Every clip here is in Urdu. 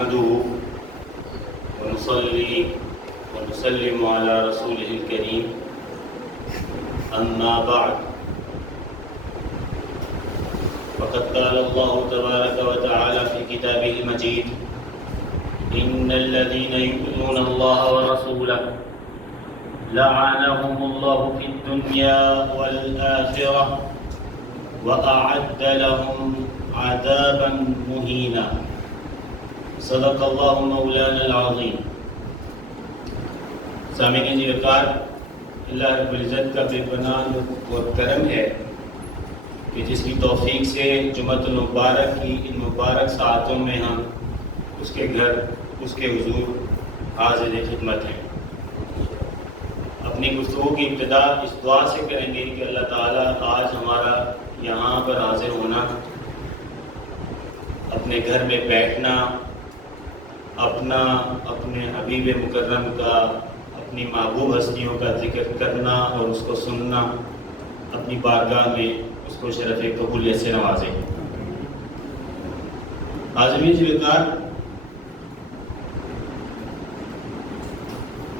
نحمده ونصلي ونسلم على رسوله الكريم أما بعد فقد قال الله تبارك وتعالى في كتابه المجيد إن الذين يؤذون الله ورسوله لعنهم الله في الدنيا والآخرة وأعد لهم عذابا مهينا صدق اللہ مولانا العظیم۔ سامعین وقار، اللہ رب العزت کا بے پناہ اور کرم ہے کہ جس کی توفیق سے جمعۃ المبارک کی ان مبارک ساعتوں میں ہم اس کے گھر اس کے حضور حاضر خدمت ہیں۔ اپنی گفتگو کی ابتدا اس دعا سے کریں گے کہ اللہ تعالیٰ آج ہمارا یہاں پر حاضر ہونا، اپنے گھر میں بیٹھنا، اپنے حبیب مکرم کا، اپنی محبوب ہستیوں کا ذکر کرنا اور اس کو سننا، اپنی بارگاہ میں اس کو شرف قبولیت سے نوازے۔ عازمین وقار،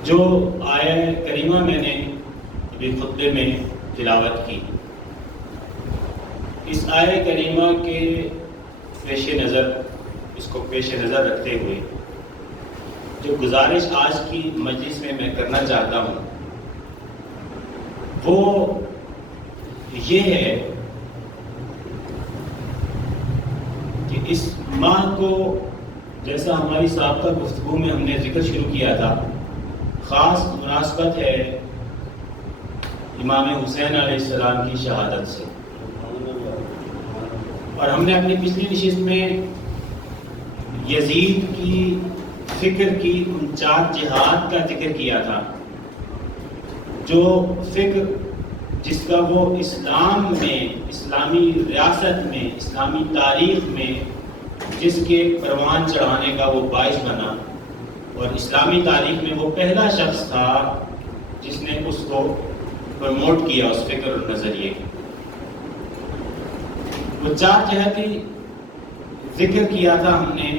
جو آیہ کریمہ میں نے ابھی خطبے میں تلاوت کی، اس آیہ کریمہ کے پیش نظر، اس کو پیش نظر رکھتے ہوئے جو گزارش آج کی مجلس میں کرنا چاہتا ہوں وہ یہ ہے کہ اس ماہ کو، جیسا ہماری سابقہ گفتگو میں ہم نے ذکر شروع کیا تھا، خاص مناسبت ہے امام حسین علیہ السلام کی شہادت سے، اور ہم نے اپنی پچھلی نشست میں یزید کی فکر کی ان 4 جہاد کا ذکر کیا تھا، جو فکر جس کا وہ اسلام میں، اسلامی ریاست میں، اسلامی تاریخ میں جس کے پروان چڑھانے کا وہ باعث بنا، اور اسلامی تاریخ میں وہ پہلا شخص تھا جس نے اس کو پروموٹ کیا، اس فکر اور نظریے کی۔ وہ 4 جہتی ذکر کیا تھا ہم نے،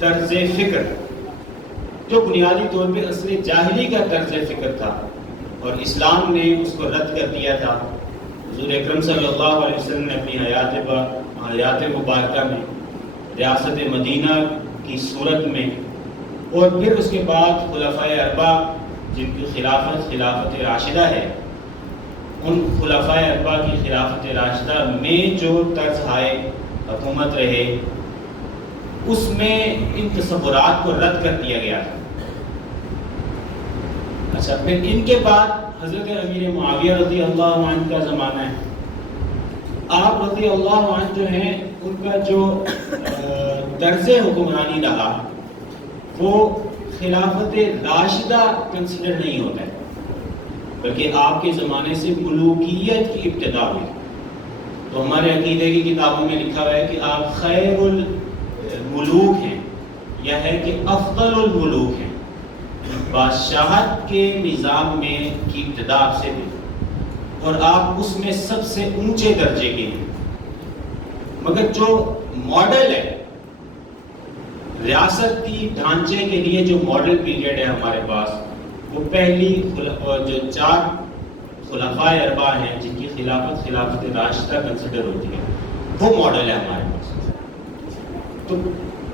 طرز فکر جو بنیادی طور پہ اصل جاہلی کا طرز فکر تھا اور اسلام نے اس کو رد کر دیا تھا۔ حضور اکرم صلی اللہ علیہ وسلم نے اپنی حیات مبارکہ میں ریاست مدینہ کی صورت میں، اور پھر اس کے بعد خلفائے اربعہ جن کی خلافت راشدہ ہے، ان خلفائے اربعہ کی خلافت راشدہ میں جو طرز حکومت رہے، اس میں ان تصورات کو رد کر دیا گیا تھا۔ اچھا، پھر ان کے بعد حضرت امیر معاویہ رضی اللہ عنہ کا زمانہ ہے۔ آپ رضی اللہ عنہ جو ہیں، ان کا جو طرز حکمرانی رہا وہ خلافت راشدہ کنسیڈر نہیں ہوتا ہے، بلکہ آپ کے زمانے سے ملوکیت کی ابتدا ہوئی۔ تو ہمارے عقیدے کی کتابوں میں لکھا ہوا ہے کہ آپ خیر الملوک ہیں، یا ہے کہ افضل الملوک ہیں، بادشاہت کے نظام میں کی ابتدا آپ سے ہوئی، اور آپ اس میں سب سے اونچے درجے کے ہیں۔ مگر جو ماڈل ہے ریاستی ڈھانچے کے لیے، جو ماڈل پیریڈ ہے ہمارے پاس، وہ پہلی جو 4 خلفائے اربعہ ہیں جن کی خلافت راشدہ کنسیڈر ہوتی ہے، وہ ماڈل ہے ہمارے پاس۔ تو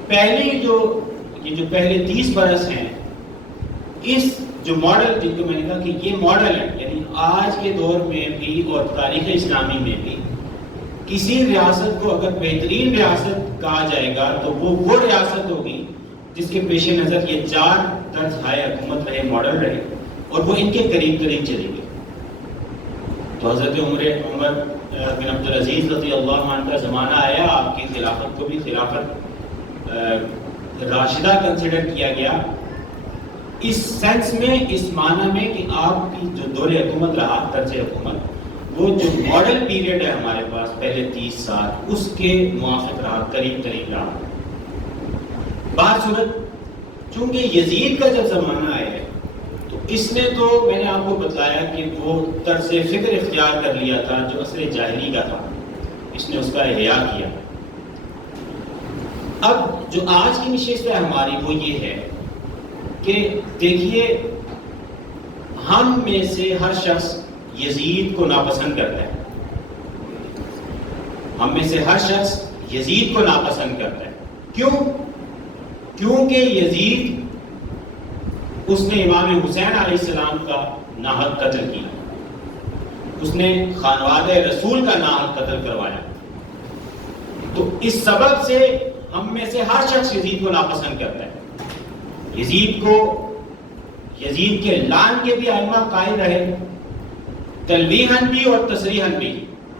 پہلی جو پہلے 30 برس ہیں، اس جو ماڈل، جن کو میں نے کہا کہ یہ ماڈل ہے، یعنی آج کے دور میں بھی اور تاریخ اسلامی میں بھی کسی ریاست کو اگر بہترین ریاست کہا جائے گا تو وہ ریاست ہوگی جس کے پیش نظر یہ 4 طرز حکومت رہے، ماڈل رہے، اور وہ ان کے قریب چلی گئی۔ تو حضرت عمر بن عبدالعزیز رضی اللہ عنہ کا زمانہ آیا، آپ کی خلافت کو بھی خلافت راشدہ کنسیڈر کیا گیا، اس سینس میں، اس معنی میں کہ آپ کی جو دور حکومت رہا، طرز حکومت، وہ جو ماڈل پیریڈ ہے ہمارے پاس پہلے 30 سال، اس کے موافق رہا، قریب رہا۔ بات صورت، چونکہ یزید کا جب زمانہ آیا ہے تو اس نے تو، میں نے آپ کو بتایا کہ وہ طرز فکر اختیار کر لیا تھا جو اصل جاہلی کا تھا، اس نے اس کا احیاء کیا۔ اب جو آج کی نشست ہے ہماری وہ یہ ہے کہ دیکھیے ہم میں سے ہر شخص یزید کو ناپسند کرتا ہے. ہم میں سے ہر شخص یزید کو ناپسند کرتا ہے. کیوں؟ کیونکہ یزید اس نے امام حسین علیہ السلام کا ناحق قتل کیا، اس نے خانوادہ رسول کا ناحق قتل کروایا. تو اس سبب سے ہم میں سے ہر شخص یزید کو ناپسند کرتا ہے. یزید کے لعن کے بھی ائمہ قائل رہے، تلویحاً بھی اور تصریحاً بھی.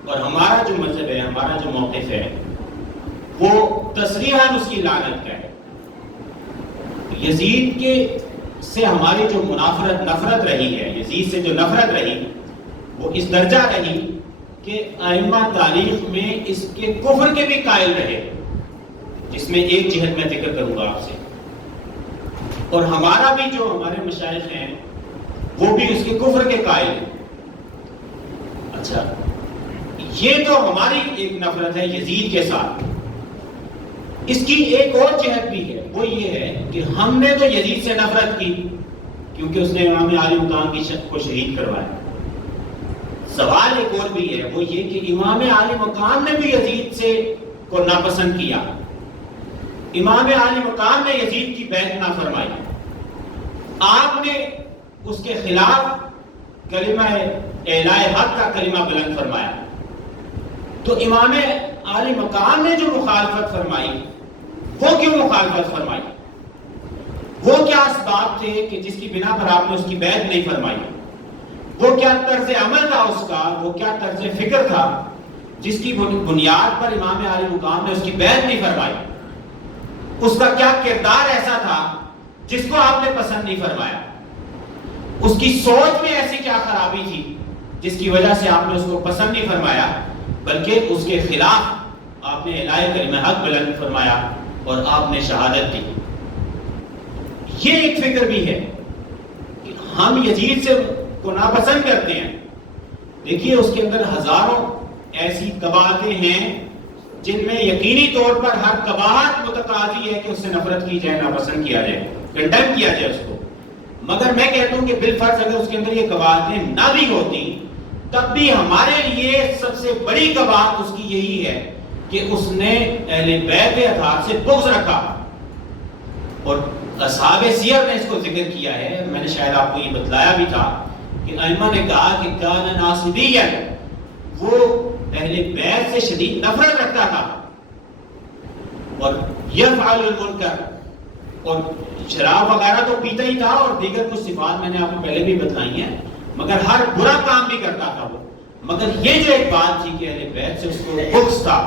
اور ہمارا جو مذہب ہے، ہمارا جو موقف ہے وہ تصریحاً اس کی لعنت کا ہے. یزید کے سے ہماری جو نفرت رہی ہے، یزید سے جو نفرت رہی وہ اس درجہ رہی کہ ائمہ تاریخ میں اس کے کفر کے بھی قائل رہے، جس میں ایک جہت میں ذکر کروں گا آپ سے. اور ہمارا بھی جو ہمارے مشائخ ہیں وہ بھی اس کے کفر کے قائل ہیں. اچھا، یہ تو ہماری ایک نفرت ہے یزید کے ساتھ. اس کی ایک اور جہت بھی ہے، وہ یہ ہے کہ ہم نے تو یزید سے نفرت کی کیونکہ اس نے امام عالی مقام کی شخص کو شہید کروایا. سوال ایک اور بھی ہے، وہ یہ کہ امام عالی مقام نے بھی یزید سے کو ناپسند کیا. امام عالی مقام نے یزید کی بیعت نہ فرمائی. آپ نے اس کے خلاف کلمہ اعلاء حق کا کلمہ بلند فرمایا. تو امام عالی مقام نے جو مخالفت فرمائی وہ کیوں مخالفت فرمائی؟ وہ کیا اسباب تھے کہ جس کی بنا پر آپ نے اس کی بیعت نہیں فرمائی؟ وہ کیا طرز عمل تھا اس کا؟ وہ کیا طرز فکر تھا جس کی بنیاد پر امام عالی مقام نے اس کی بیعت نہیں فرمائی؟ اس کا کیا کردار ایسا تھا جس کو آپ نے پسند نہیں فرمایا؟ اس کی سوچ میں ایسی کیا خرابی تھی جس کی وجہ سے آپ نے اس کو پسند نہیں فرمایا بلکہ اس کے خلاف آپ نے اعلاء کلمہ حق بلند فرمایا اور آپ نے شہادت دی؟ یہ ایک فکر بھی ہے کہ ہم یزید سے کو ناپسند کرتے ہیں. دیکھیے اس کے اندر ہزاروں ایسی قباحتیں ہیں جن میں یقینی طور پر ہر قباحت متقاضی ہے کہ اس سے نفرت کی جائے، ناپسند کیا جائے، کنڈیم کیا جائے اس کو. مگر میں کہتا ہوں کہ بالفرض اگر اس کے اندر یہ قباحتیں نہ بھی ہوتی تب بھی ہمارے لیے سب سے بڑی قباحت اس کی یہی ہے کہ اس نے اہل بیت اطہار سے بغض رکھا. اور اصحاب سیر نے اس کو ذکر کیا ہے، میں نے شاید آپ کو یہ بتلایا بھی تھا کہ ائمہ نے کہا کہ کان ناصبیا، وہ اہل بیت سے شدید نفرت رکھتا تھا. اور یفعل المنکر، اور شراب وغیرہ تو پیتا ہی تھا اور دیگر کچھ صفات میں نے آپ کو پہلے بھی بتلائی ہیں، مگر ہر برا کام بھی کرتا تھا وہ. مگر یہ جو ایک بات تھی کہ اہل بیت سے اس کو بغض تھا،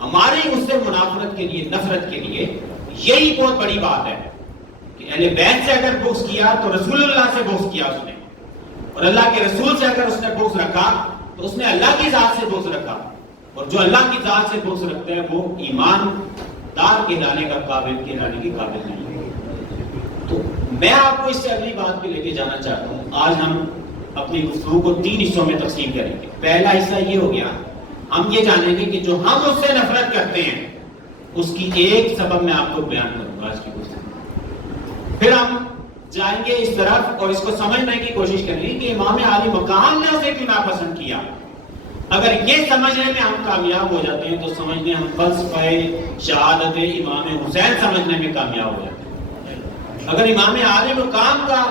ہماری اس سے منافرت کے لیے، نفرت کے لیے یہی بہت بڑی بات ہے کہ اہل بیت سے اگر بغض کیا تو رسول اللہ سے بغض کیا اس نے، اور اللہ کے رسول سے اگر اس نے بغض رکھا تو اس نے اللہ کی ذات سے بغض رکھا. اور جو اللہ کی ذات سے بغض رکھتا ہے وہ ایمان دار کہلانے کا قابل، کہلانے کے قابل نہیں. تو میں آپ کو اس سے اگلی بات پہ لے کے جانا چاہتا ہوں. آج ہم اپنی گفتگو کو 3 حصوں میں تقسیم کریں گے. پہلا حصہ یہ ہو گیا، ہم یہ جانیں گے کہ جو ہم اس سے نفرت کرتے ہیں اس کی ایک سبب میں آپ کو بیان کروں گا آج کی گفتگو. پھر ہم جائیں گے اس طرف اور اس کو سمجھنے کی کوشش کریں گے کہ امام عالی مقام نے اسے کیوں ناپسند کیا. اگر یہ سمجھنے میں ہم کامیاب ہو جاتے ہیں تو سمجھنے ہم فلسفہ شہادت امام حسین سمجھنے میں کامیاب ہو جاتے ہیں. اگر امام عالی مقام کا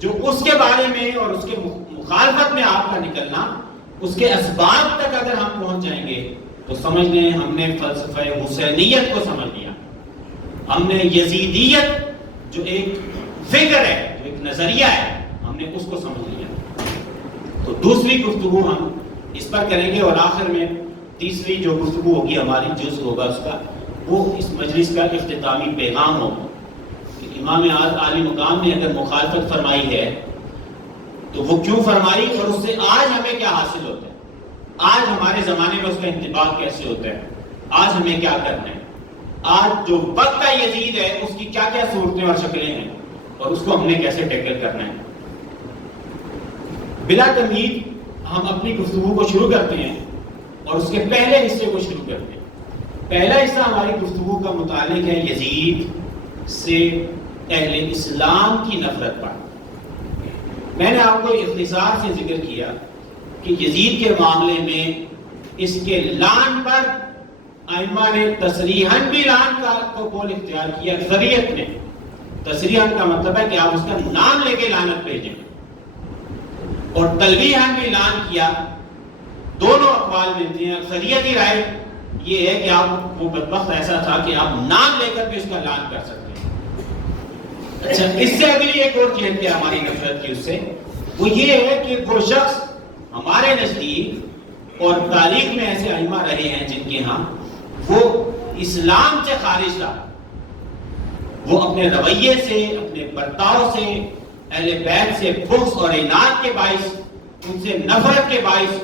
جو اس کے بارے میں اور اس کے مخالفت میں آپ کا نکلنا، اس کے اسباب تک اگر ہم پہنچ جائیں گے تو سمجھ لیں ہم نے فلسفہ حسینیت کو سمجھ لیا، ہم نے یزیدیت جو ایک فکر ہے، جو ایک نظریہ ہے، ہم نے اس کو سمجھ لیا. تو دوسری گفتگو ہم اس پر کریں گے اور آخر میں تیسری جو گفتگو ہوگی ہماری جز ہوگا اس کا، وہ اس مجلس کا اختتامی پیغام ہوگا کہ امام عالی مقام نے اگر مخالفت فرمائی ہے تو وہ کیوں فرمائی اور اس سے آج ہمیں کیا حاصل ہوتا ہے، آج ہمارے زمانے میں اس کا انتباہ کیسے ہوتا ہے، آج ہمیں کیا کرنا ہے، آج جو وقت کا یزید ہے اس کی کیا کیا صورتیں اور شکلیں ہیں اور اس کو ہم نے کیسے ٹیکل کرنا ہے. بلا تمہید ہم اپنی گفتگو کو شروع کرتے ہیں اور اس کے پہلے حصے کو شروع کرتے ہیں. پہلا حصہ ہماری گفتگو کا متعلق ہے یزید سے اہل اسلام کی نفرت پر۔ میں نے آپ کو اختصار سے ذکر کیا کہ یزید کے معاملے میں اس کے لعن پر ائمہ نے تصریحاً بھی لعن کا قول اختیار کیا، اکثریت نے۔ تصریحاً کا مطلب ہے کہ آپ اس کا نام لے کے لعنت بھیجیں، اور تلویحاً بھی لعن کیا۔ دونوں اقوال ملتے ہیں۔ اکثریتی رائے یہ ہے کہ آپ وہ بدبخت ایسا تھا کہ آپ نام لے کر بھی اس کا لعن کر سکتے ہیں۔ اچھا، اس سے اگلی ایک اور چیز کیا ہماری نفرت کی اس سے، وہ یہ ہے کہ وہ شخص ہمارے نزدیک اور تاریخ میں ایسے ائمہ رہے ہیں جن کے ہاں وہ اسلام سے خارج تھا، وہ اپنے رویے سے، اپنے برتاؤ سے، اہل بیت سے بغض اور عناد کے باعث، ان سے نفرت کے باعث،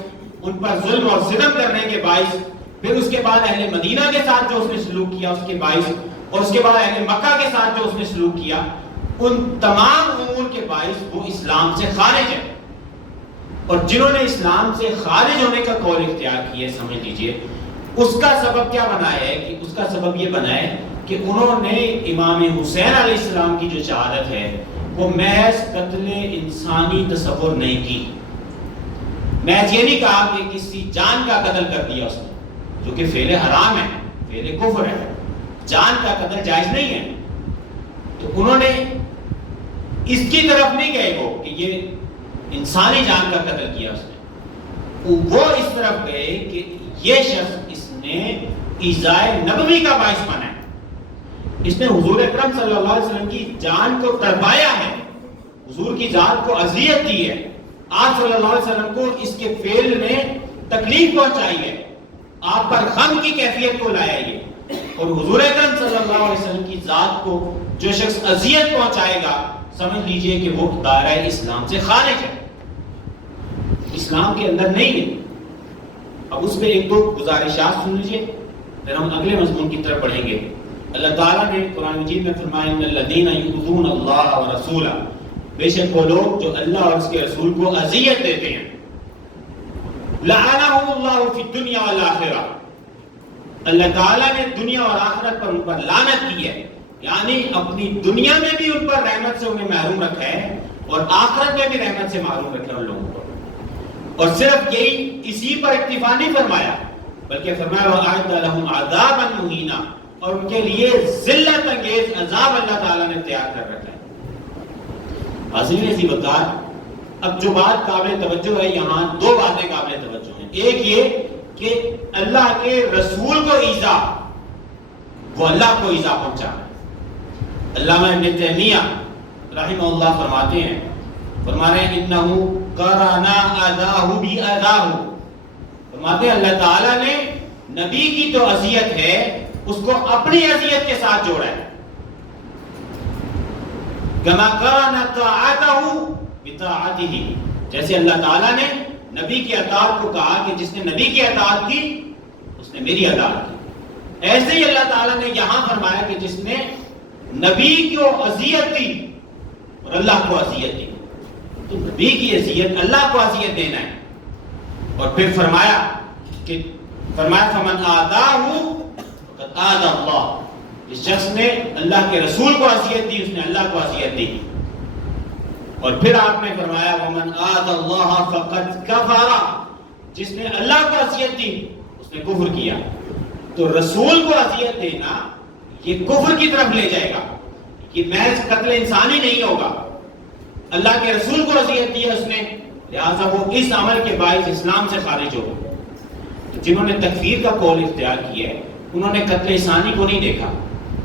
ان پر ظلم اور ستم کرنے کے باعث، پھر اس کے بعد اہل مدینہ کے ساتھ جو اس نے سلوک کیا اس کے باعث، اور اس کے بعد اہل مکہ کے ساتھ جو اس نے سلوک کیا، ان تمام امور کے باعث وہ اسلام سے خارج ہے۔ اور جنہوں نے اسلام سے خارج ہونے کا قول اختیار کیا، سمجھ لیجئے اس کا سبب کیا بنا ہے، کہ اس کا سبب یہ بنا ہے کہ انہوں نے امام حسین علیہ السلام کی جو شہادت ہے وہ محض قتل انسانی تصور نہیں کی۔ محض یہ نہیں کہا کہ کسی جان کا قتل کر دیا اس نے، جو کہ فعل حرام ہے، فعل کفر ہے، جان کا قتل جائز نہیں ہے۔ تو انہوں نے اس کی طرف نہیں گئے وہ کہ یہ انسانی جان کا قتل کیا اس نے، وہ اس طرف گئے کہ یہ شخص اس نے ایذائے نبوی کا باعث بنا ہے، اس نے حضور اکرم صلی اللہ علیہ وسلم کی جان کو تڑپایا ہے، حضور کی ذات کو اذیت دی ہے، آپ صلی اللہ علیہ وسلم کو اس کے فعل نے تکلیف پہنچائی ہے، آپ پر غم کی کیفیت کو لایا یہ۔ اور حضور اکرم صلی اللہ علیہ وسلم کی ذات کو جو شخص اذیت پہنچائے گا، سمجھ لیجئے کہ وہ دائرہ اسلام سے خارج ہے، اسلام کے اندر نہیں ہے۔ اب اس میں ایک دو گزارشات سن لیجئے، پھر ہم اگلے مضمون کی طرف پڑھیں گے۔ اللہ تعالیٰ نے قرآن مجید میں فرمایا ان الذین یؤذون اللہ ورسولہ، بے شک وہ لوگ جو اللہ اور اس کے رسول کو اذیت دیتے ہیں، لعنہم اللہ فی الدنیا والآخرہ، اللہ تعالیٰ نے دنیا اور آخرت پر ان پر لعنت کی ہے، یعنی اپنی دنیا میں بھی ان پر رحمت سے انہیں محروم رکھا ہے اور آخرت میں بھی رحمت سے محروم رکھا ہے ان لوگوں کو۔ اور صرف یہی اسی پر اکتفا نہیں فرمایا، بلکہ فرمایا وَأَعَدَّ لَهُمْ عَذَابًا مُهِينًا، اور ان کے لیے ذلت انگیز عذاب اللہ تعالیٰ نے تیار کر رکھا ہے۔ حاضرین عزیز وقار، اب جو بات قابل توجہ ہے یہاں دو باتیں قابل توجہ ہیں۔ ایک یہ کہ اللہ کے رسول کو ایذا، وہ اللہ کو ایذا پہنچا۔ علامہ ابن تیمیہ رحمہ اللہ فرماتے ہیں انہو قرنا اذاہ باذاہ، فرماتے ہیں اللہ تعالیٰ نے نبی کی تو اذیت ہے اس کو اپنی اذیت کے ساتھ جوڑا ہے، کما قرن طاعتہ بطاعتہ، جیسے اللہ تعالیٰ نے نبی کی اطاعت کو کہا کہ جس نے نبی کی اطاعت کی اس نے میری اطاعت کی، ایسے ہی اللہ تعالیٰ نے یہاں فرمایا کہ جس نے نبی کو اذیت دی اور اللہ کو اذیت دی، تو نبی کی اذیت اللہ کو اذیت دینا ہے۔ اور پھر فرمایا فمن آذاہ فقد آذى اللہ، جس شخص نے اللہ کے رسول کو اذیت دی اس نے اللہ کو اذیت دی۔ اور پھر آپ نے فرمایا ومن آذى اللہ فقد کفر، جس نے اللہ کو اذیت دی اس نے کفر کیا۔ تو رسول کو اذیت دینا یہ کفر کی طرف لے جائے گا، یہ محض قتل انسانی نہیں ہوگا، اللہ کے رسول کو اذیت دی اس نے، لہٰذا وہ اس عمل کے باعث اسلام سے خارج ہوگا۔ جنہوں نے تکفیر کا قول اختیار کیا ہے انہوں نے قتل انسانی کو نہیں دیکھا،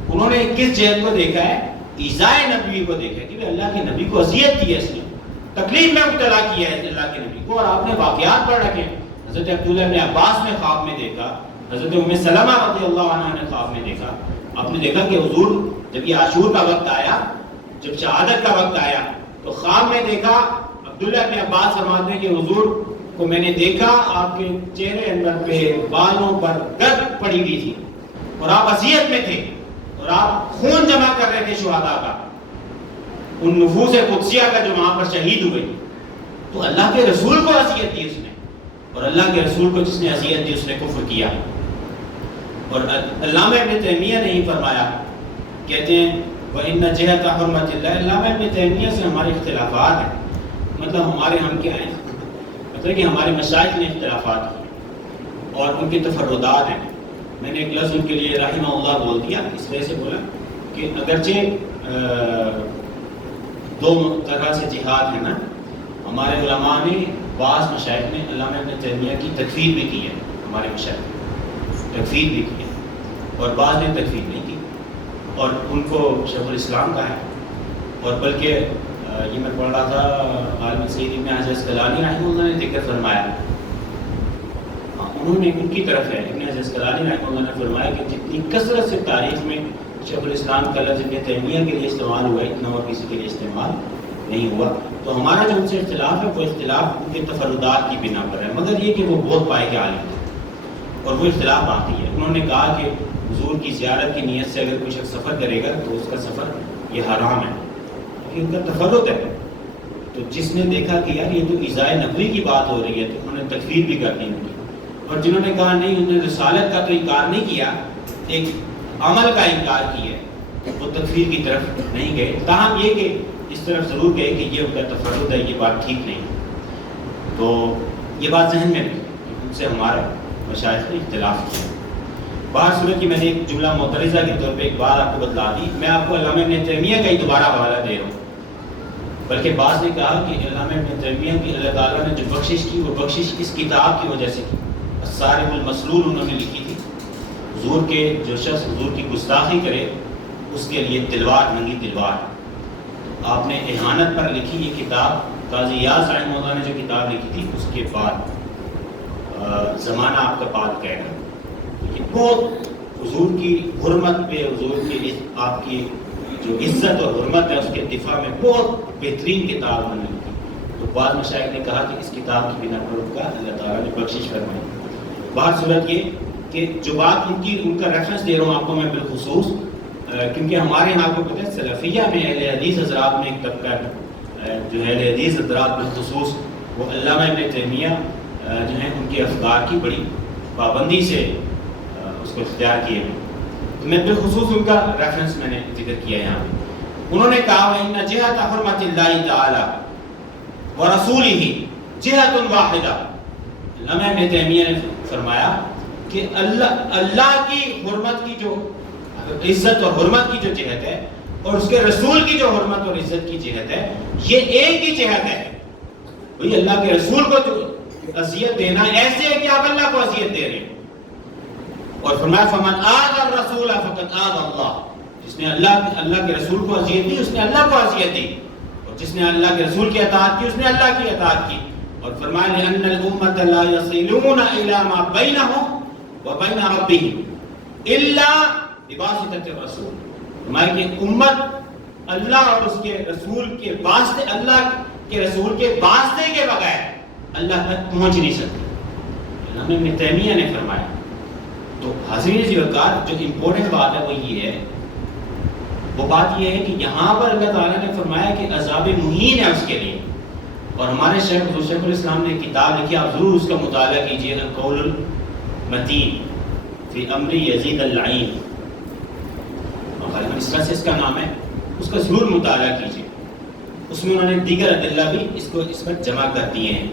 انہوں نے کس جہت کو دیکھا ہے؟ ایذائے نبی کو دیکھا ہے کہ اللہ کے نبی کو اذیت دی ہے، اس نے تکلیف میں مبتلا کیا ہے اللہ کے نبی کو۔ اور آپ نے واقعات پڑھ رکھے ہیں، حضرت عبداللہ بن عباس نے خواب میں دیکھا، حضرت ام سلمہ رضی اللہ عنہ نے خواب میں دیکھا، آپ نے دیکھا کہ حضور جب یہ عاشور کا وقت آیا، جب شہادت کا وقت آیا تو خواب میں دیکھا، عبداللہ بن عباس فرماتے ہیں کہ حضور کو میں نے دیکھا آپ کے چہرے اندر پہ بالوں پر گرد پڑی ہوئی تھی اور آپ اذیت میں تھے اور آپ خون جمع کر رہے تھے شہداء کا، ان نفوس قدسیہ کا جو وہاں پر شہید ہوئے۔ تو اللہ کے رسول کو اذیت دی اس نے، اور اللہ کے رسول کو جس نے اذیت دی اس نے کفر کیا۔ اور علامہ ابن تیمیہ نے ہی فرمایا، کہتے ہیں وَإِنَّ جِهَةَ حُرْمَةِ اللَّهِ، علامہ ابن تیمیہ سے ہمارے اختلافات ہیں، مطلب ہمارے ہم کیا ہیں، مطلب کہ ہمارے مشائخ نے اختلافات کی اور ان کے تفردات ہیں۔ میں نے ایک لفظ ان کے لیے رحمہ اللہ بول دیا، اس وجہ سے بولا کہ اگرچہ دو طرح سے جہاد ہے نا، ہمارے علماء نے بعض مشائخ نے علامہ ابن تیمیہ کی تکفیر بھی کی ہے، ہمارے مشائخ نے تکفیر بھی کی ہے اور بعض نے تکفیر نہیں کی، اور ان کو شیخ الاسلام کا ہے۔ اور بلکہ یہ میں پڑھ رہا تھا، عالم سید ابن حجر اسقلانی رحمہ اللہ نے ذکر فرمایا، انہوں نے ان کی طرف ہے، ابن حجر اسقلانی رحمہ اللہ نے فرمایا کہ جتنی کثرت سے تاریخ میں شیخ الاسلام کا لفظ ابن تیمیہ کے لیے استعمال ہوا ہے، اتنا اور کسی کے لیے استعمال نہیں ہوا۔ تو ہمارا جو ان سے اختلاف ہے وہ اختلاف ان کے تفردات کی بنا پر ہے، مگر یہ کہ وہ بہت پائے کے عالم تھے اور وہ اختلاف آتی ہے۔ انہوں نے کہا کہ حضور کی زیارت کی نیت سے اگر کوئی شخص سفر کرے گا تو اس کا سفر یہ حرام ہے، کیونکہ ان کا تفرد ہے۔ تو جس نے دیکھا کہ یار یہ تو ایذاء نبوی کی بات ہو رہی ہے تو انہوں نے تکفیر بھی کر دی ان کی، اور جنہوں نے کہا نہیں، انہوں نے رسالت کا تو انکار نہیں کیا، ایک عمل کا انکار کیا، وہ تکفیر کی طرف نہیں گئے، تاہم یہ کہ اس طرف ضرور گئے کہ یہ ان کا تفرد ہے، یہ بات ٹھیک نہیں۔ تو یہ بات ذہن میں رکھیں، ان سے ہمارا مشائخ نے اختلاف کیا۔ باہر صورت کی میں نے ایک جملہ معترضہ کے طور پہ ایک بات آپ کو بتلا دی، میں آپ کو علامہ ابن تیمیہ کا ہی دوبارہ حوالہ دے رہا ہوں۔ بلکہ بعض نے کہا کہ علامہ ابن تیمیہ کی اللہ تعالیٰ نے جو بخشش کی وہ بخشش اس کتاب کی وجہ سے کی، الصارم المسلول انہوں نے لکھی تھی۔ حضور کے جو شخص حضور کی گستاخی کرے اس کے لیے تلوار، ننگی تلوار۔ آپ نے اہانت پر لکھی یہ کتاب، قاضی یاز رحمہ اللہ نے جو کتاب لکھی تھی اس کے بعد زمانہ آپ کا بات کہے گا، یہ بہت حضور کی حرمت پہ، حضور کی آپ کی جو عزت اور حرمت ہے اس کے دفاع میں بہت بہترین کتاب انہوں نے لکھی۔ تو بعض مشائخ نے کہا کہ اس کتاب کی بنا پر ان کا اللہ تعالیٰ نے بخشش فرمائی۔ بات صورت یہ کہ جو بات ان کا ریفرنس دے رہا ہوں آپ کو میں بالخصوص، کیونکہ ہمارے یہاں کو پتہ ہے سلفیہ میں اہل حدیث حضرات میں ایک طبقہ جو اہل حدیث حضرات بالخصوص وہ علامہ ابن تیمیہ جو ہیں ان کے افکار کی بڑی پابندی سے اس کو اختیار کیے ہیں۔ تو میں بالخصوص ان کا ریفرنس میں نے ذکر کیا یہاں۔ انہوں نے کہا وَإِنَّ جِهَةَ حُرْمَةِ اللَّهِ تَعَالَى وَرَسُولِهِ جِهَةٌ وَاحِدَةٌ، علامہ ابن تیمیہ نے فرمایا کہ اللہ کی حرمت کی جو عزت اور حرمت کی جو جہت ہے اور اس کے رسول کی جو حرمت اور عزت کی جہت ہے یہ ایک ہی جہت ہے۔ وہی اللہ کے رسول کو جو اذیت دینا ایسے ہے کہ آپ اللہ کو اذیت دے رہے ہیں، اور فرمایا فمن آذى الرسول فقد آذى اللہ، جس نے اللہ کے رسول کو اذیت دی اس نے اللہ کو اذیت دی، اور جس نے اللہ کے رسول کی اطاعت کی اس نے اللہ کی اطاعت کی۔ اور فرمایا لأن الأمة لا يصلون إلى ما بينهم وبين ربهم إلا بواسطة الرسول، فرمایا کہ امت اللہ اور اس کے رسول کے واسطے، اللہ کے رسول کے واسطے کے بغیر اللہ تک پہنچ نہیں سکتی، علامہ ابن تیمیہ نے فرمایا۔ تو حاضرین ذی وقار جو امپورٹنٹ بات ہے وہ یہ ہے، وہ بات یہ ہے کہ یہاں پر اللہ تعالیٰ نے فرمایا کہ عذاب مہین ہے اس کے لیے، اور ہمارے شیخ الاسلام نے ایک کتاب لکھی، آپ ضرور اس کا مطالعہ کیجئے، القول المتین فی امر یزید اللعین، اس طرح سے اس کا نام ہے، اس کا ضرور مطالعہ کیجئے۔ اس میں انہوں نے دیگر ادلہ بھی اس پر جمع کر دیے ہیں۔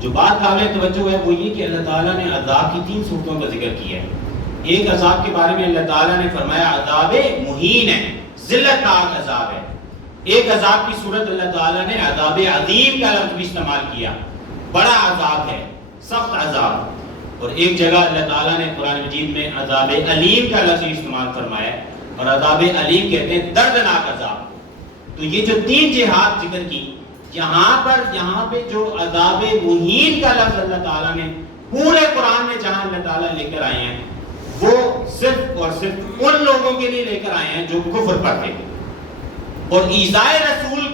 جو بات قابل توجہ ہے وہ یہ کہ اللہ تعالیٰ نے عذاب کی 3 صورتوں کا ذکر کیا ہے۔ ایک عذاب کے بارے میں اللہ تعالیٰ نے فرمایا عذاب مہین ہے، ذلت ناک عذاب ہے۔ ایک عذاب کی صورت اللہ تعالیٰ نے عذاب عظیم کا لفظ بھی استعمال کیا، بڑا عذاب ہے، سخت عذاب۔ اور ایک جگہ اللہ تعالیٰ نے قرآن مجید میں عذاب علیم کا لفظ استعمال فرمایا ہے، اور عذاب علیم کہتے ہیں دردناک عذاب۔ تو یہ جو 3 جہات ذکر کی، یہاں پہ جو عذاب مہین کا لفظ اللہ تعالیٰ نے پورے قرآن میں جہاں اللہ تعالیٰ لے کر آئے ہیں وہ صرف اور صرف ان لوگوں کے لیے لے کر آئے ہیں جو کفر پر تھے، اور ایذائے رسول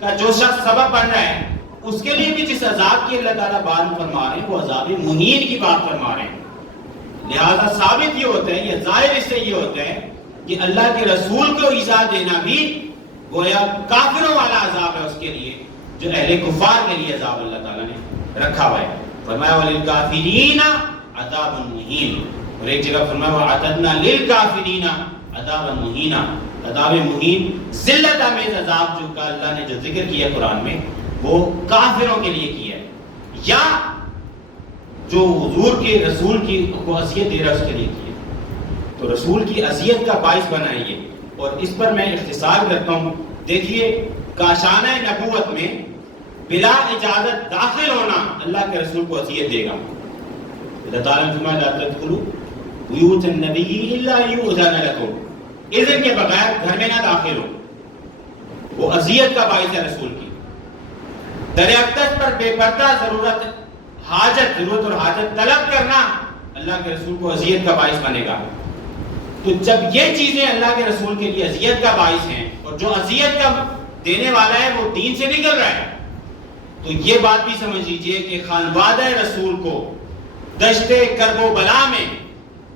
کا جو شخص سبب بن رہا ہے اس کے لیے بھی جس عذاب کی اللہ تعالیٰ بات فرما رہے ہیں وہ عذاب مہین کی بات فرما رہے ہیں۔ لہذا ثابت یہ ہوتا ہے، یہ ظاہر اس سے یہ ہوتا ہے کہ اللہ کے رسول کو ایذا دینا بھی گویا کافروں والا عذاب ہے اس کے لیے، جو اہل کفار کے لیے عذاب اللہ تعالیٰ نے رکھا ہوا ہے۔ فرمایا وَلِلْكَافِرِينَ عَذَابٌ مُهِينٌ، اور ایک جگہ فرمایا وَأَعْتَدْنَا لِلْكَافِرِينَ عَذَابًا مُهِينًا، عذاب مہین، ذلت آمیز عذاب جو کا اللہ نے جو ذکر کیا قرآن میں وہ کافروں کے لیے کیا ہے، یا جو حضور کے رسول کی کو اذیت دے رہا ہے اس کے لیے کیا ہے۔ تو رسول کی اذیت کا باعث بنا ہے یہ، اور اس پر میں اختصار کرتا ہوں۔ دیکھیے کاشانہ نبوت میں بلا اجازت داخل ہونا اللہ کے رسول کو اذیت دے گا۔ اللہ تعالیٰ نے فرمایا لا تدخلوا بیوت النبی الا یؤذن لکم، اذن کے بغیر گھر میں نہ داخل ہو، وہ اذیت کا باعث ہے رسول کی۔ در اقدس پر بے پردہ ضرورت اور حاجت طلب کرنا اللہ کے رسول کو اذیت کا باعث بنے گا۔ تو جب یہ چیزیں اللہ کے رسول کے لیے اذیت کا باعث ہیں، اور جو اذیت کا دینے والا ہے وہ دین سے نکل رہا ہے، تو یہ بات بھی سمجھ لیجئے کہ خانوادہ رسول کو دشت کرب و بلا میں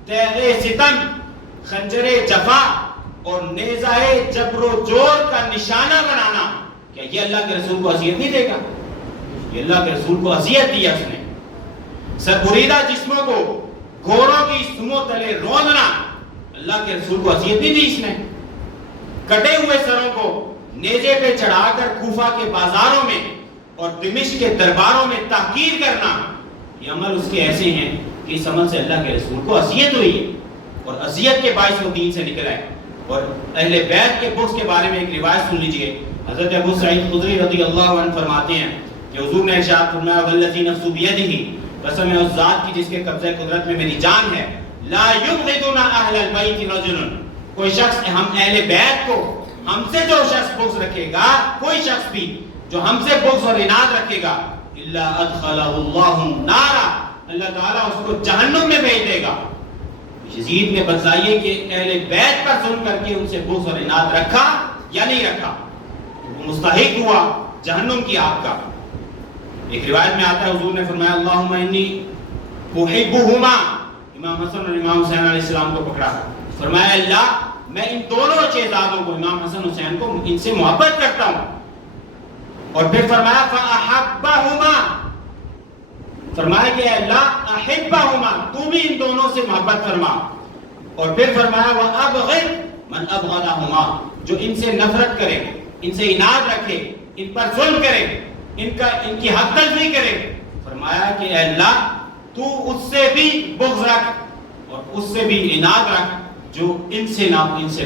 تیغ ستم، خنجر جفا اور نیزہ جبر و جور کا نشانہ بنانا، کیا یہ اللہ کے رسول کو اذیت نہیں دے گا؟ یہ اللہ کے رسول کو اذیت دیا اس نے۔ سربریدہ جسموں کو گھوڑوں کی سموں تلے روندنا، اللہ کے رسول کو اذیت نہیں دی اس نے۔ کٹے ہوئے سروں کو نیزے پہ چڑھا کر کوفہ کے بازاروں میں اور دمشق کے درباروں میں تحقیر کرنا، یہ عمل اس کے ایسے ہیں کہ اس عمل سے اللہ کے رسول کو اذیت ہوئی ہے، اور اذیت کے باعث وہ دین سے نکلا ہے۔ اور اہل بیت کے بغض کے بارے میں ایک روایت سن لیجئے۔ حضرت ابو سعید خدری رضی اللہ عنہ فرماتے ہیں کہ حضور نے ارشاد فرمایا والذی نفس بیدہ، قسم ہے اس ذات کی جس کے قبضہ قدرت میں میری جان ہے، لا یبغضنا اہل البیت رجل، کوئی شخص ہم اہل بیت کو، ہم سے جو شخص بغض رکھے گا، کوئی شخص بھی جو ہم سے بغض اور عناد رکھے گا، الا ادخلہ اللہ النار، اللہ تعالیٰ اس کو جہنم میں بھیج دے گا۔ یزید نے بتائیے کہ اہل بیت پر ظلم کر کے ان سے بغض اور عناد رکھا یا نہیں رکھا، وہ مستحق ہوا جہنم کی آگ کا۔ ایک روایت میں آتا ہے حضور نے فرمایا اللہم انی احبہما، امام حسن اور امام حسین علیہ السلام کو پکڑا، فرمایا اللہ میں ان دونوں شہزادوں کو، امام حسن حسین کو، ان سے محبت کرتا ہوں۔ اور پھر فرمایا فَأَحَبَّهُمَا، فرمایا کہ اللہ احبہما، تو بھی ان دونوں سے محبت فرما۔ اور پھر فرمایا وَأَبْغِضْ مَنْ أَبْغَضَهُمَا، جو ان سے نفرت کرے، ان سے عناد رکھے، ان پر ظلم کرے، ان کی حق تلفی کرے، فرمایا کہ اے اللہ تو اس سے بھی بغض رکھ اور اس سے بھی عناد رکھ جو ان سے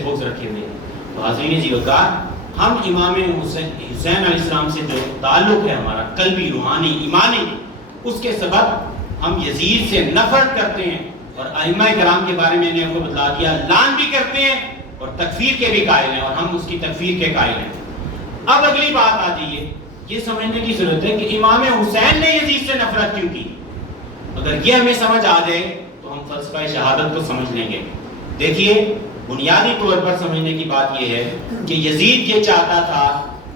بغض رکھے ہوئے۔ تو حاضرین جی وقار، ہم امام حسین علیہ السلام سے جو تعلق ہے ہمارا قلبی، روحانی، ایمانی، اس کے سبب ہم یزید سے نفرت کرتے ہیں، اور ائمہ کرام کے بارے میں نے آپ کو بتلا دیا، لعن بھی کرتے ہیں اور تکفیر کے بھی قائل ہیں، اور ہم اس کی تکفیر کے قائل ہیں۔ اب اگلی بات آ جائیے، یہ سمجھنے کی ضرورت ہے کہ امام حسین نے یزید سے نفرت کیوں کی۔ اگر یہ ہمیں سمجھ آ جائے تو ہم فلسفہ شہادت کو سمجھ لیں گے۔ دیکھیے بنیادی طور پر سمجھنے کی بات یہ ہے کہ یزید یہ چاہتا تھا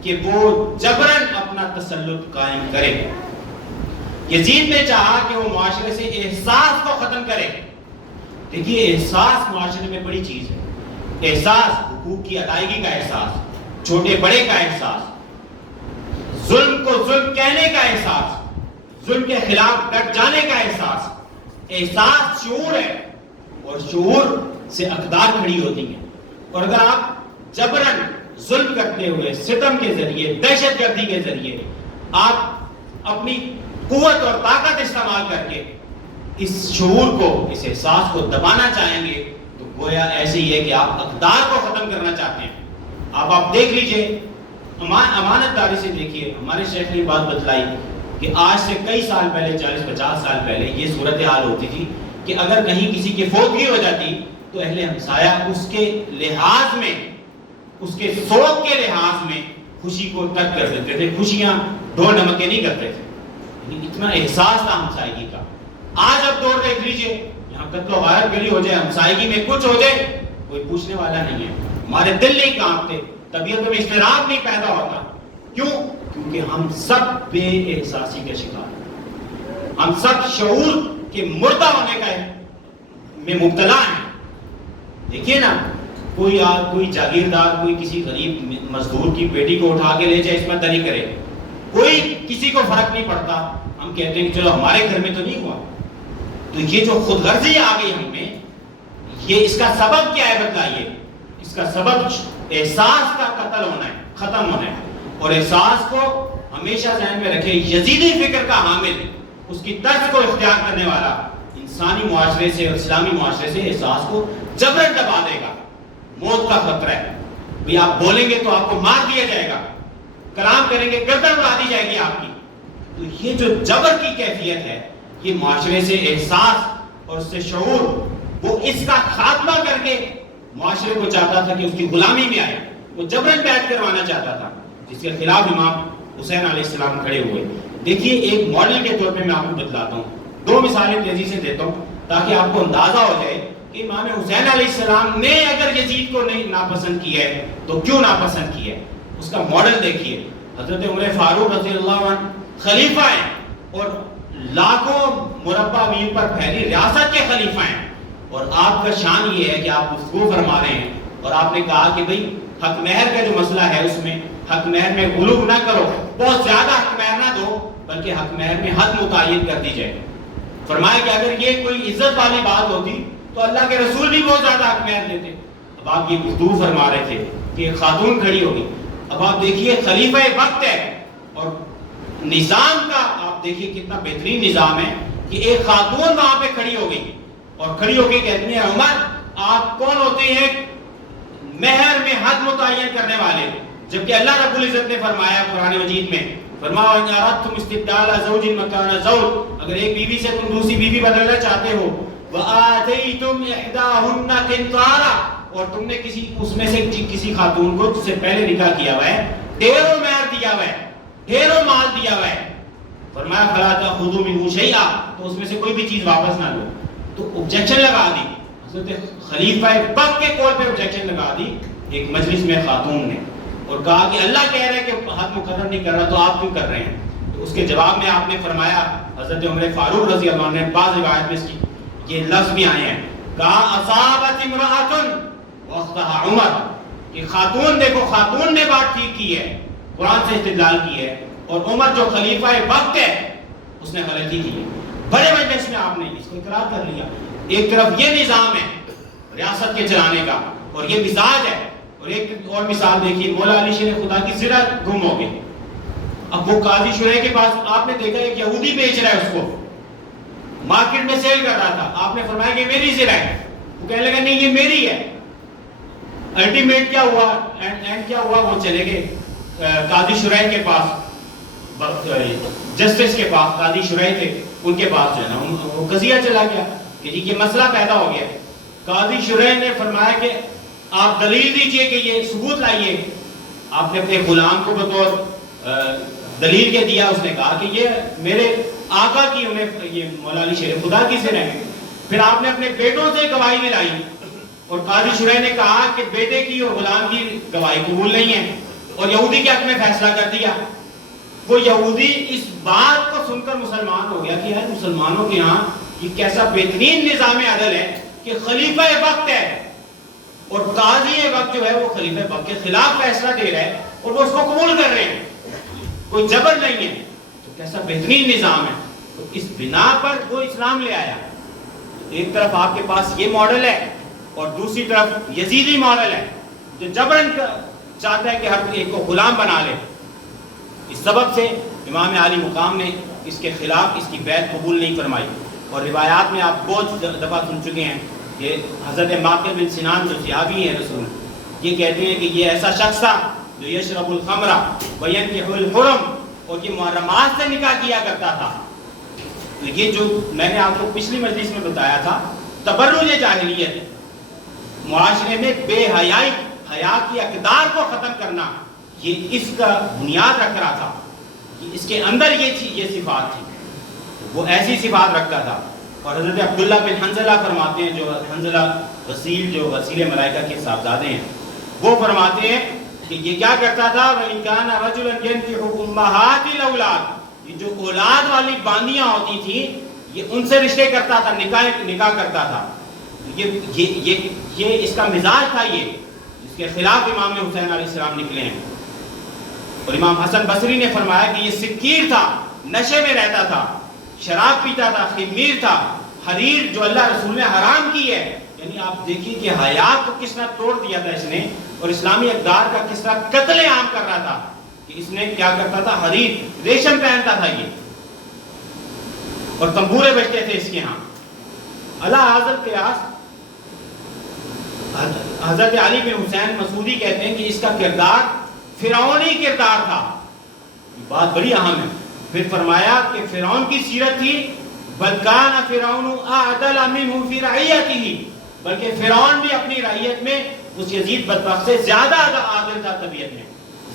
کہ وہ جبراً اپنا تسلط قائم کرے۔ یزید نے چاہا کہ وہ معاشرے سے احساس کو ختم کرے۔ دیکھیے احساس معاشرے میں بڑی چیز ہے، احساس، حقوق کی ادائیگی کا احساس، چھوٹے بڑے کا احساس، ظلم کو ظلم کہنے کا احساس، ظلم کے خلاف ڈٹ جانے کا احساس۔ احساس شعور ہے، اور شعور سے اقدار کھڑی ہوتی ہیں۔ اور اگر آپ جبراً ظلم کرتے ہوئے، ستم کے ذریعے، دہشت گردی کے ذریعے آپ اپنی قوت اور طاقت استعمال کر کے اس شعور کو، اس احساس کو دبانا چاہیں گے، تو گویا ایسے ہی ہے کہ آپ اقدار کو ختم کرنا چاہتے ہیں۔ آپ دیکھ لیجئے، امانت داری سے دیکھیے، ہمارے شیخ نے بات بتلائی کہ آج سے کئی سال پہلے، 40-50 سال پہلے یہ صورتحال ہوتی تھی کہ اگر کہیں کسی کی فوتگی ہو جاتی تو اہل ہمسایہ اس کے لحاظ میں، اس کے سوگ کے لحاظ میں خوشی کو ترک کر دیتے تھے، خوشیاں ڈھول ڈھمکے نہیں کرتے تھے۔ اتنا احساس تھا ہمسائیگی کا۔ آج اب دور دیکھ لیجئے، یہاں قتل و غارت گلی ہو جائے، ہمسائیگی میں کچھ ہو جائے، کوئی پوچھنے والا نہیں ہے، ہمارے دل نہیں کانپتے، طبیعت میں اضطراب نہیں پیدا ہوتا۔ کیوں؟ کیونکہ ہم سب بے احساسی کے شکار ہیں، ہم سب شعور کے مردہ ہونے کا میں مبتلا ہیں۔ دیکھیے نا، کوئی جاگیردار کوئی کسی غریب مزدور کی بیٹی کو اٹھا کے لے جائے، عصمت دری کرے، کوئی کسی کو فرق نہیں پڑتا۔ ہم کہتے ہیں کہ چلو ہمارے گھر میں تو نہیں ہوا، تو یہ جو خود غرضی آ گئی ہم میں، یہ اس کا سبب کیا ہے بتلائیے؟ اس کا سبب احساس کا قتل ہونا ہے، ختم ہونا ہے. اور احساس کو ہمیشہ ذہن میں رکھے، یزیدی فکر کا حامل، اس کی طرز کو اختیار کرنے والا انسانی معاشرے سے اور اسلامی معاشرے سے احساس کو جبرن دبا دے گا. موت کا خطرہ ہے بھئی، آپ بولیں گے تو آپ کو مار دیا جائے گا، کلام کریں گے گردن اڑا دی جائے گی آپ کی. تو یہ جو جبر کی کیفیت ہے، یہ معاشرے سے احساس اور اس سے شعور، وہ اس کا خاتمہ کر کے معاشرے کو چاہتا تھا کہ اس کی غلامی میں آئے، وہ جبرن بیعت کروانا چاہتا تھا، جس کے خلاف امام حسین علیہ السلام کھڑے ہوئے. دیکھیے ایک ماڈل کے طور پہ میں آپ کو بتلاتا ہوں، دو مثالیں تیزی سے دیتا ہوں تاکہ آپ کو اندازہ ہو جائے کہ امام حسین علیہ السلام نے اگر یزید کو نہیں ناپسند کیا ہے تو کیوں ناپسند کیا ہے. اس کا ماڈل دیکھیے. حضرت عمر فاروق رضی اللہ عنہ خلیفہ ہیں اور لاکھوں مربع میل پر پھیلی ریاست کے خلیفہ ہیں، اور آپ کا شان یہ ہے کہ آپ گفتگو فرما رہے ہیں اور آپ نے کہا کہ بھئی حق مہر کا جو مسئلہ ہے اس میں حق مہر میں غلو نہ کرو، بہت زیادہ حق مہر نہ دو، بلکہ حق مہر میں حد متعین کر دی جائے. فرمایا کہ اگر یہ کوئی عزت والی بات ہوتی تو اللہ کے رسول بھی بہت زیادہ حق مہر دیتے. اب آپ یہ گفتگو فرما رہے تھے کہ ایک خاتون کھڑی ہوگی. اب آپ دیکھیے خلیفہ وقت ہے اور نظام کا آپ دیکھیے کتنا بہترین نظام ہے کہ ایک خاتون وہاں پہ کھڑی ہو گئی اور کھڑی ہو کے کہتی ہیں عمر آپ کون ہوتے ہیں مہر میں حد متعین کرنے والے، جبکہ اللہ رب العزت نے فرمایا قرآن مجید میں، فرمایا ان اردتم استبدال زوج مکان زوج، اگر ایک بیوی سے تم دوسری بیوی بدلنا چاہتے ہو، وآتیتم احداہن قنطارا، اور تم نے کسی اس میں سے کسی خاتون کو جس سے پہلے نکاح کیا ہوا ہے ڈھیروں مہر دیا ہوا ہے، ڈھیروں مال دیا ہوا ہے، فرمایا فلا تأخذوا منه شیئا، تو اس میں سے کوئی بھی چیز واپس نہ لو. تو آبجیکشن لگا دی حضرت خلیفہ وقت کے کول پہ آبجیکشن لگا دی ایک مجلس میں خاتون نے، اور کہا کہ اللہ کہہ رہے کہ حد مقرر نہیں کر رہا تو آپ کیوں کر رہے ہیں. تو اس کے جواب میں آپ نے فرمایا، حضرت عمر فاروق رضی اللہ عنہ نے بعض روایت میں اس کی یہ لفظ بھی آئے ہیں، کہا اصابت امرأۃ واختها عمر، کہ خاتون دیکھو خاتون نے بات ٹھیک کی ہے، قرآن سے استدلال کی ہے، اور عمر جو خلیفہ وقت ہے اس نے غلطی کی ہے. بڑے مجلس میں آپ نے اس کو اقرار کر لیا. ایک طرف یہ نظام ہے ریاست کے چلانے کا اور یہ مزاج ہے، اور ایک اور مثال دیکھیے، مولا علی شیر خدا کی زرہ گم ہو گئی. اب وہ قاضی شریح کے پاس آپ نے دیکھا ایک یہودی بیچ رہا ہے، اس کو مارکیٹ میں سیل کر رہا تھا. آپ نے فرمایا کہ میری زرہ ہے، وہ کہنے لگا نہیں یہ میری ہے. الٹیمیٹ کیا ہوا، اینڈ کیا ہوا، وہ چلے گئے قاضی شریح کے پاس، جسٹس کے پاس، قاضی شریح تھے ان کے پاس جو ہے نا وہ قضیہ چلا گیا کہ جی یہ مسئلہ پیدا ہو گیا. قاضی شریح نے فرمایا کہ آپ دلیل دیجئے کہ یہ ثبوت لائیے. آپ نے اپنے غلام کو بطور دلیل کے دیا، اس نے کہا کہ یہ میرے آقا کی، انہیں یہ مولا علی شیر خدا کی زرہ ہے. پھر آپ نے اپنے بیٹوں سے گواہی دلائی اور قاضی شریح نے کہا کہ بیٹے کی اور غلام کی گواہی قبول نہیں ہے، اور یہودی کے حق میں فیصلہ کر دیا. وہ یہودی اس بات کو سن کر مسلمان ہو گیا کہ یار مسلمانوں کے ہاں یہ کیسا بہترین نظام عدل ہے کہ خلیفہ وقت ہے اور قاضی وقت جو ہے وہ خلیفہ وقت کے خلاف فیصلہ دے رہا ہے اور وہ اس کو قبول کر رہے ہیں، کوئی جبر نہیں ہے. تو کیسا بہترین نظام ہے. تو اس بنا پر وہ اسلام لے آیا. ایک طرف آپ کے پاس یہ ماڈل ہے اور دوسری طرف یزیدی ماڈل ہے جو جبرن چاہتا ہے کہ ہر ایک کو غلام بنا لے. اس سبب سے امام عالی مقام نے اس کے خلاف اس کی بیعت قبول نہیں فرمائی. اور روایات میں آپ بہت دفعہ سن چکے ہیں کہ حضرت ماقل بن سنان جو صحابی ہیں رسول، یہ کہتے ہیں کہ یہ ایسا شخص تھا جو یشرب الخمر وینکح الحرم، اور یہ محرمات سے نکاح کیا کرتا تھا. یہ جو میں نے آپ کو پچھلی مجلس میں بتایا تھا تبرج جاہلیت، معاشرے میں بے حیائی، حیا کی اقدار کو ختم کرنا، یہ اس کا بنیاد رکھ رہا تھا. اس کے اندر یہ صفات تھی، وہ ایسی صفات رکھتا تھا. اور حضرت عبداللہ بن حنظلہ فرماتے ہیں، جو حنظلہ غسیل جو غسیل ملائکہ کے صاحبزادے ہیں، وہ فرماتے ہیں کہ یہ کیا کرتا تھا، وَإِنْ كَانَ رَجُلًا يَنْكِحُ أُمَّهَاتِ الْأَوْلَادِ، یہ جو اولاد والی باندیاں ہوتی تھیں یہ ان سے رشتے کرتا تھا، نکاح کرتا تھا. یہ اس کا مزاج تھا، یہ اس کے خلاف امام حسین علیہ السلام نکلے ہیں. اور امام حسن بصری نے فرمایا کہ یہ سکیر تھا، نشے میں رہتا تھا، شراب پیتا تھا، خمیر تھا، حریر جو اللہ رسول نے حرام کی ہے، یعنی آپ دیکھیے کہ حیات کو کس طرح توڑ دیا تھا اس نے، اور اسلامی اقدار کا کس طرح قتل عام کر رہا تھا کہ اس نے کیا کرتا تھا، حریر ریشم پہنتا تھا یہ، اور تنبورے بجتے تھے اس کے ہاں۔ اللہ حضرت قیاس حضرت علی بن حسین مسعودی کہتے ہیں کہ اس کا کردار فرعونی کردار تھا، بات بڑی اہم ہے۔ پھر فرمایا کہ فرعون کی سیرت تھی بل کان فرعون اعدل منہ فی رعیتہ، بلکہ فرعون بھی اپنی رعیت میں اس یزید بدبخت سے زیادہ عادل تھا، طبیعت میں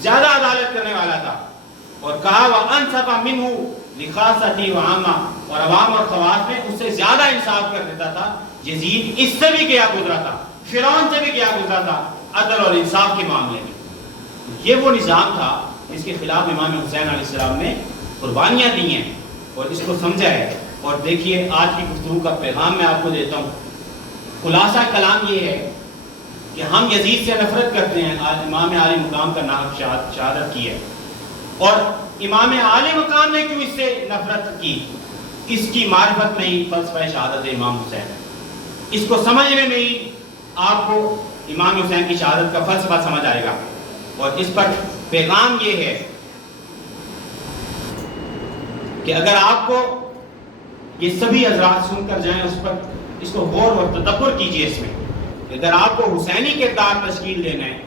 زیادہ عدالت کرنے والا تھا۔ اور کہا وانصف منہ لخاصتی وعامہ، اور عوام اور خواص میں اس سے زیادہ انصاف کر دیتا تھا۔ یزید اس سے بھی گیا گزرا تھا، فرعون سے بھی گیا گزرا تھا عدل اور انصاف کے معاملے میں۔ یہ وہ نظام تھا جس کے خلاف امام حسین علیہ السلام نے قربانیاں دی ہیں اور اس کو سمجھا ہے۔ اور دیکھیے آج کی گفتگو کا پیغام میں آپ کو دیتا ہوں، خلاصہ کلام یہ ہے کہ ہم یزید سے نفرت کرتے ہیں، امام عالی مقام کا نام شہادت کی ہے، اور امام عالی مقام نے کیوں اس سے نفرت کی، اس کی معرفت میں ہی فلسفہ شہادت امام حسین، اس کو سمجھنے میں ہی آپ کو امام حسین کی شہادت کا فلسفہ سمجھ آئے گا۔ اور اس پر پیغام یہ ہے کہ اگر آپ کو یہ سبھی حضرات سن کر جائیں، اس کو غور و تدبر کیجئے اس میں، اگر آپ کو حسینی کردار تشکیل دینا ہے،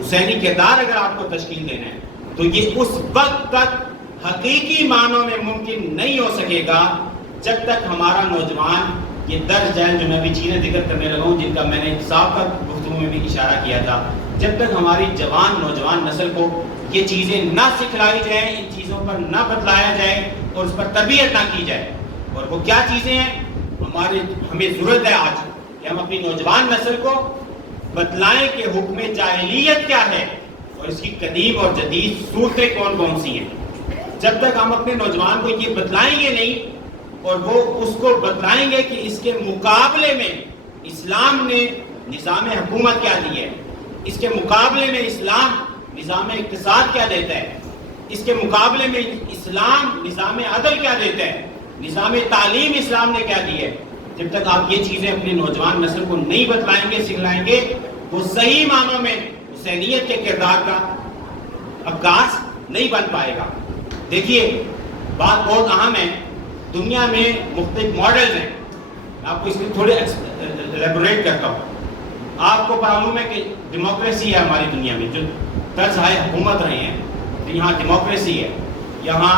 حسینی کردار اگر آپ کو تشکیل دینا ہے تو یہ اس وقت تک حقیقی معنوں میں ممکن نہیں ہو سکے گا جب تک ہمارا نوجوان یہ درج ہے جو میں ابھی چیزیں ذکر کرنے لگا ہوں، جن کا میں نے سابقہ گفتگو میں بھی اشارہ کیا تھا، جب تک ہماری نوجوان نسل کو یہ چیزیں نہ سکھلائی جائیں، ان چیزوں پر نہ بتلایا جائے اور اس پر تربیت نہ کی جائے۔ اور وہ کیا چیزیں ہیں ہمیں ضرورت ہے آج کہ ہم اپنی نوجوان نسل کو بتلائیں کہ حکم جاہلیت کیا ہے اور اس کی قدیم اور جدید صورتیں کون کون سی ہیں۔ جب تک ہم اپنے نوجوان کو یہ بتلائیں گے نہیں اور وہ اس کو بتلائیں گے کہ اس کے مقابلے میں اسلام نے نظام حکومت کیا دی ہے، اس کے مقابلے میں اسلام نظام اقتصاد کیا دیتا ہے، اس کے مقابلے میں اسلام نظام عدل کیا دیتا ہے، نظام تعلیم اسلام نے کیا دی ہے، جب تک آپ یہ چیزیں اپنی نوجوان نسل کو نہیں بتلائیں گے، سکھلائیں گے، وہ صحیح معنوں میں حسینیت کے کردار کا عکاس نہیں بن پائے گا۔ دیکھیے بات بہت اہم ہے، دنیا میں مختلف ماڈلز ہیں، آپ کو اس میں تھوڑے ایلیبوریٹ کرتا ہوں۔ آپ کو معلوم ہے کہ ڈیموکریسی ہے ہماری دنیا میں، جو طرز حکومت رہے ہیں، تو یہاں ڈیموکریسی ہے، یہاں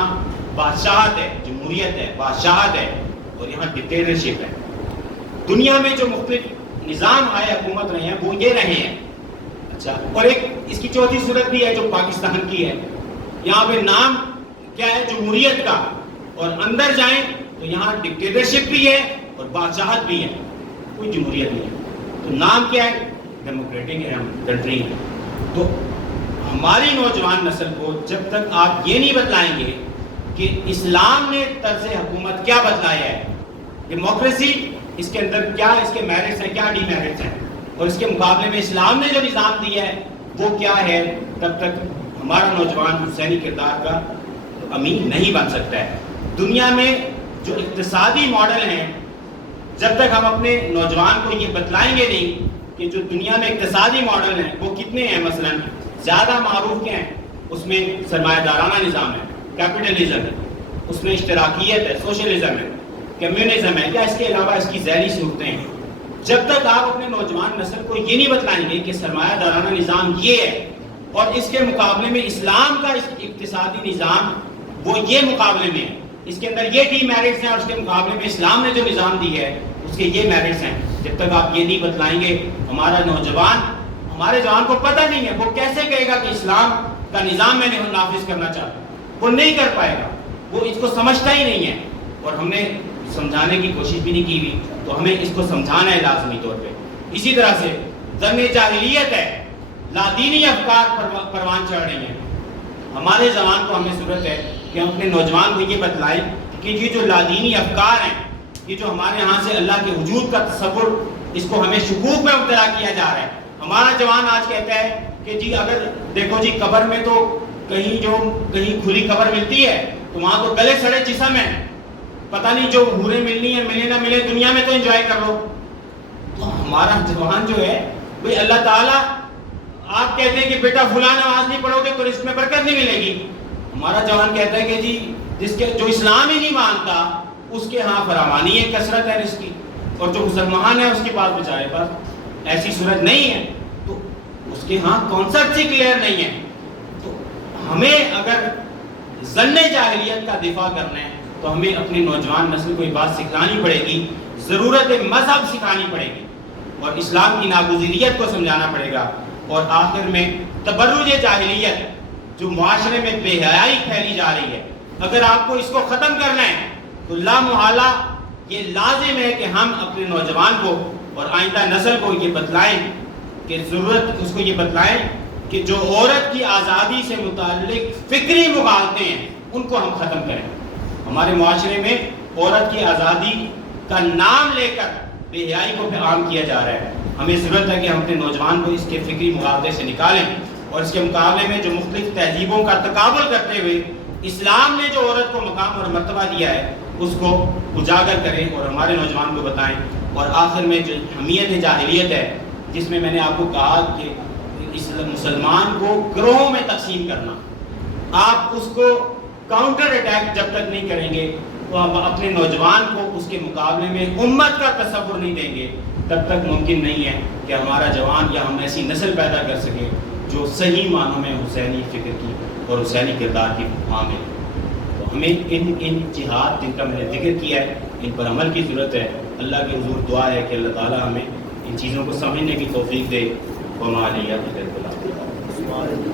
بادشاہت ہے، جمہوریت ہے، بادشاہت ہے، اور یہاں ڈکٹیٹرشپ ہے۔ دنیا میں جو مختلف نظام حکومت رہے ہیں وہ یہ رہے ہیں۔ اچھا، اور ایک اس کی چوتھی صورت بھی ہے جو پاکستان کی ہے، یہاں پہ نام کیا ہے، جمہوریت کا، اور اندر جائیں تو یہاں ڈکٹیٹرشپ بھی ہے اور بادشاہت بھی ہے، کوئی جمہوریت نہیں ہے۔ تو نام کیا ہے، ڈیموکریٹک کنٹری ہے۔ تو ہماری نوجوان نسل کو جب تک آپ یہ نہیں بتلائیں گے کہ اسلام نے طرز حکومت کیا بتلایا ہے، ڈیموکریسی اس کے اندر کیا اس کے میرٹس ہیں، کیا ڈی میرٹس ہیں، اور اس کے مقابلے میں اسلام نے جو نظام دیا ہے وہ کیا ہے، تب تک ہمارا نوجوان حسینی کردار کا امین نہیں بن سکتا ہے۔ دنیا میں جو اقتصادی ماڈل ہیں، جب تک ہم اپنے نوجوان کو یہ بتلائیں گے نہیں کہ جو دنیا میں اقتصادی ماڈل ہیں وہ کتنے ہیں، مثلا زیادہ معروف کیا ہیں، اس میں سرمایہ دارانہ نظام ہے، کیپٹلزم ہے، اس میں اشتراکیت ہے، سوشلزم ہے، کمیونزم ہے، یا اس کے علاوہ اس کی ذیلی صورتیں ہیں۔ جب تک آپ اپنے نوجوان نسل کو یہ نہیں بتلائیں گے کہ سرمایہ دارانہ نظام یہ ہے اور اس کے مقابلے میں اسلام کا اقتصادی نظام وہ یہ مقابلے میں ہے، اس کے اندر یہ ڈی میرٹس ہیں اور اس کے مقابلے میں اسلام نے جو نظام دی ہے اس کے یہ میرٹس ہیں، جب تک آپ یہ نہیں بتلائیں گے ہمارے جوان کو پتہ نہیں ہے، وہ کیسے کہے گا کہ اسلام کا نظام میں نے نافذ کرنا چاہتا ہوں، وہ نہیں کر پائے گا، وہ اس کو سمجھتا ہی نہیں ہے۔ اور ہم نے سمجھانے کی کوشش بھی نہیں کی ہوئی، تو ہمیں اس کو سمجھانا ہے لازمی طور پہ۔ اسی طرح سے زن جاہلیت ہے، لادینی افکار پروان چڑھ رہی ہیں، ہمارے زمان کو ہمیں ضرورت ہے کہ ہم اپنے نوجوان کو یہ بتلائیں کہ یہ جو لادینی افکار ہیں، یہ جو ہمارے ہاں سے اللہ کے وجود کا تصور، اس کو ہمیں شکوک میں مبتلا کیا جا رہا ہے۔ ہمارا جوان آج کہتا ہے کہ جی اگر دیکھو جی قبر میں تو کہیں کھلی قبر ملتی ہے تو وہاں تو گلے سڑے جسم ہیں، پتہ نہیں جو حوریں ملنی ہیں ملے نہ ملے، دنیا میں تو انجوائے کر لو. تو ہمارا جوان جو ہے بھئی اللہ تعالیٰ آپ کہتے ہیں کہ بیٹا فلاں نماز نہیں پڑھو گے تو رزق میں برکت نہیں ملے گی. ہمارا جوان کہتا ہے کہ جی جو اسلام ہی نہیں مانتا اس کے ہاں فراوانی ہے، کثرت ہے رزق کی، اور جو مسلمان ہے اس کے پاس بیچارے پاس ایسی صورت نہیں ہے، تو اس کے ہاں کانسیپٹ ہی کلیئر نہیں ہے. تو ہمیں اگر ظن جاہلیت کا دفاع کرنا ہے تو ہمیں اپنی نوجوان نسل کو یہ بات سکھانی پڑے گی، ضرورت مذہب سکھانی پڑے گی، اور اسلام کی ناگزیریت کو سمجھانا پڑے گا. اور آخر میں تبرج جاہلیت جو معاشرے میں بے حیائی پھیلی جا رہی ہے، اگر آپ کو اس کو ختم کرنا ہے تو لا محالہ یہ لازم ہے کہ ہم اپنے نوجوان کو اور آئندہ نسل کو یہ بتلائیں کہ ضرورت اس کو یہ بتلائیں کہ جو عورت کی آزادی سے متعلق فکری مغالطے ہیں ان کو ہم ختم کریں. ہمارے معاشرے میں عورت کی آزادی کا نام لے کر بے حیائی کو عام کیا جا رہا ہے. ہمیں ضرورت ہے کہ ہم اپنے نوجوان کو اس کے فکری مغالطے سے نکالیں، اور اس کے مقابلے میں جو مختلف تہذیبوں کا تقابل کرتے ہوئے اسلام نے جو عورت کو مقام اور مرتبہ دیا ہے اس کو اجاگر کریں اور ہمارے نوجوان کو بتائیں. اور آخر میں جو حمیت جاہلیت ہے جس میں نے آپ کو کہا کہ اس مسلمان کو گروہوں میں تقسیم کرنا، آپ اس کو کاؤنٹر اٹیک جب تک نہیں کریں گے تو آپ اپنے نوجوان کو اس کے مقابلے میں امت کا تصور نہیں دیں گے، تب تک ممکن نہیں ہے کہ ہمارا جوان یا ہم ایسی نسل پیدا کر سکیں جو صحیح معنوں میں حسینی فکر کی اور حسینی کردار کی حامل ہے. تو ہمیں ان جہاد جن کا میں نے ذکر کیا ہے ان پر عمل کی ضرورت ہے. اللہ کے حضور دعا ہے کہ اللہ تعالیٰ ہمیں ان چیزوں کو سمجھنے کی توفیق دے. وما علیہ الا البلاغ.